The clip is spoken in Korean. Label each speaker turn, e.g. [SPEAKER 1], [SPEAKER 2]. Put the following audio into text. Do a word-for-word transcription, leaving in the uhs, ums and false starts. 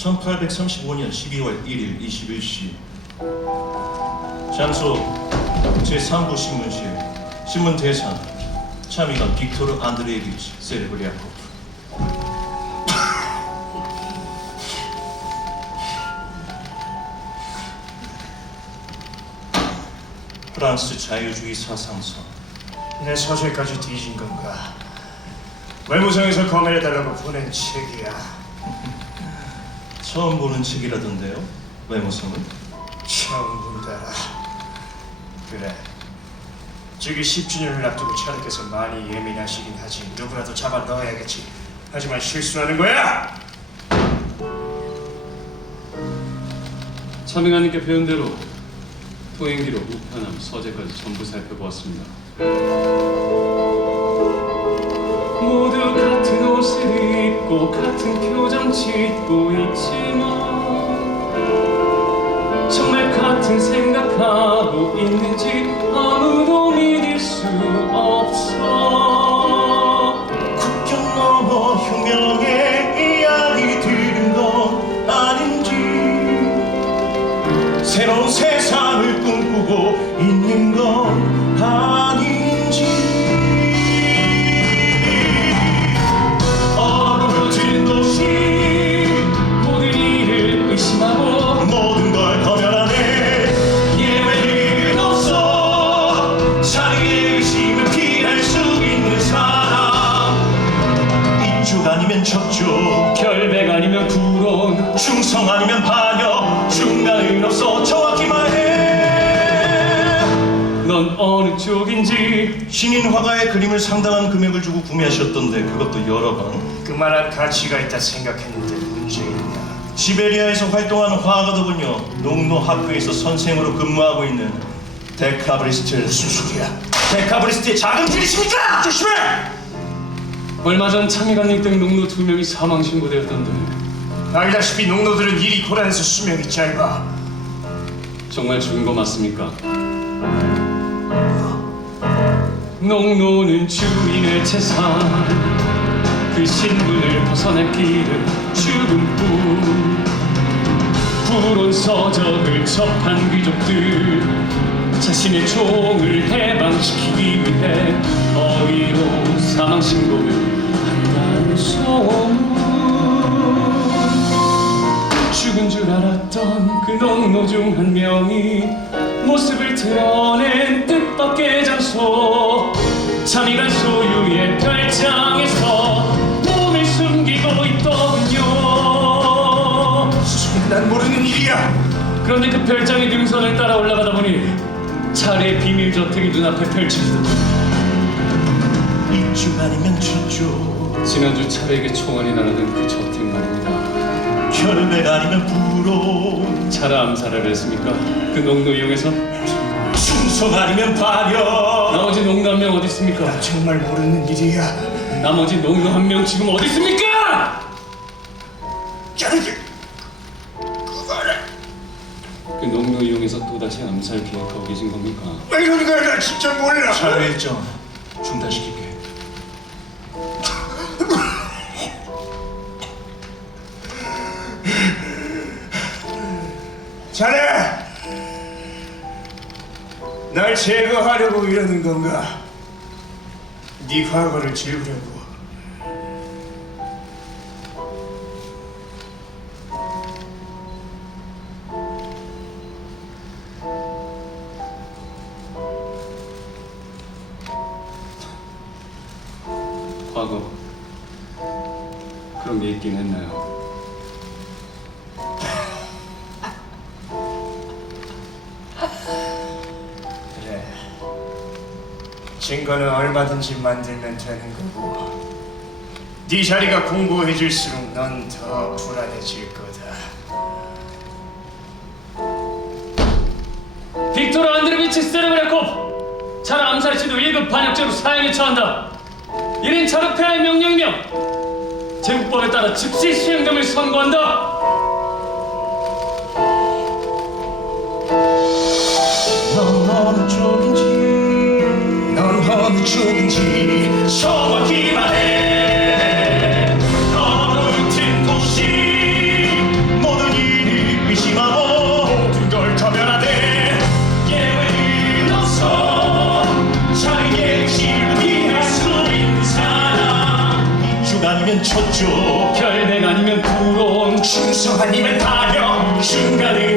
[SPEAKER 1] 천팔백삼십오 년 십이월 일일 이십일 시 장소 제삼 부 신문실 신문 대상 참의관 빅토르 안드레이비치 세르브리아코프. 프랑스 자유주의 사상서.
[SPEAKER 2] 내 서재까지 뒤진 건가? 외무성에서 검열해달라고 보낸 책이야.
[SPEAKER 1] 처음 보는 책이라던데요? 외모성은?
[SPEAKER 2] 처음 본다라. 그래. 즉위 십 주년을 앞두고 차르께서 많이 예민하시긴 하지. 누구라도 잡아 넣어야겠지. 하지만 실수하는 거야!
[SPEAKER 3] 참의관님께 배운 대로 통행기록, 우편함, 서재까지 전부 살펴보았습니다. 모두 같은 옷을 입고 같은 표정 짓고 있지만 정말 같은 생각하고 있는지 아무도 믿을 수 없어.
[SPEAKER 1] 국경 넘어 혁명의 이야기 들은 건 아닌지 새로운 세상을 꿈꾸고 있는 건 아닌지
[SPEAKER 3] 얼어붙은 도시 모든 일을 의심하고
[SPEAKER 1] 모든 걸 검열하네. 예외는 없어. 자기의 의심을 피할 수 있는 사람. 이쪽 아니면 저쪽,
[SPEAKER 3] 결백 아니면 불온,
[SPEAKER 1] 충성 아니면 반역, 중간은 없어. 정확히 말해.
[SPEAKER 3] 넌 어느 쪽인지.
[SPEAKER 1] 신인 화가의 그림을 상당한 금액을 주고 구매하셨던데 그것도 여러 번.
[SPEAKER 2] 그만한 가치가 있다 생각했는데 문제 있냐?
[SPEAKER 1] 시베리아에서 활동하는 화가더군요. 농노 학교에서 선생으로 근무하고 있는 데카브리스트.
[SPEAKER 2] 무슨 소리야?
[SPEAKER 1] 데카브리스트의 자금질이십니까? 조심해!
[SPEAKER 3] 얼마 전 참의관님 등 농노 두 명이 사망 신고되었던데
[SPEAKER 2] 알다시피 농노들은 일이 고란해서 수명이 짧아.
[SPEAKER 3] 정말 죽은 거 맞습니까? 농노는 주인의 재산, 그 신분을 벗어날 길은 죽음뿐. 불온 서적을 접한 귀족들, 자신의 종을 해방시키기 위해 어휘로 사망 신고를 한다는 소문. 죽은 줄 알았던 그 농노 중 한 명이 모습을 드러낸 뜻밖의 장소, 참의관 소유의 별장에서 몸을 숨기고 있더군요.
[SPEAKER 2] 난 모르는 일이야.
[SPEAKER 3] 그런데 그 별장의 능선을 따라 올라가다 보니 차례의 비밀 저택이 눈앞에 펼쳐지더군요.
[SPEAKER 1] 이쪽 아니면 저쪽,
[SPEAKER 3] 지난주 차례에게 총알이 날아든 그 저택 말입니다.
[SPEAKER 1] 결백 아니면 불온,
[SPEAKER 3] 차라 암살을 했습니까? 그 농노 이용해서?
[SPEAKER 1] 충성 아니면 반역.
[SPEAKER 3] 나머지 농노 한 명 어디 있습니까?
[SPEAKER 2] 난 정말 모르는 일이야.
[SPEAKER 3] 나머지 농노 한 명 지금 어디 있습니까?
[SPEAKER 2] 자르게.
[SPEAKER 3] 그 농노 이용해서 또다시 암살 계획하고 계신 겁니까?
[SPEAKER 2] 왜 이러는 거야? 나 진짜 몰라.
[SPEAKER 1] 자료 일정 중단시킬게.
[SPEAKER 2] 자네! 날 제거하려고 이러는 건가? 네 과거를 지우려고.
[SPEAKER 3] 과거 그런 게 있긴 했나요?
[SPEAKER 2] 그래. 증거는 얼마든지 만들면 되는 거고, 네 자리가 공고해질수록 넌 더 불안해질 거다.
[SPEAKER 3] 빅토르 안드레비치 세르브레코프, 차라 암살 시도 일 급 반역죄로 사형에 처한다. 이는 차르페아의 명령이며 제국법에 따라 즉시 시행됨을 선고한다.
[SPEAKER 1] 넌 어느 쪽인지,
[SPEAKER 2] 넌 어느 쪽인지
[SPEAKER 1] 정확히 말해. 얼어붙은 도시 아니면 쳤죠.
[SPEAKER 3] 결백 아니면 불온,
[SPEAKER 2] 충성 아니면 반역,
[SPEAKER 3] 중간에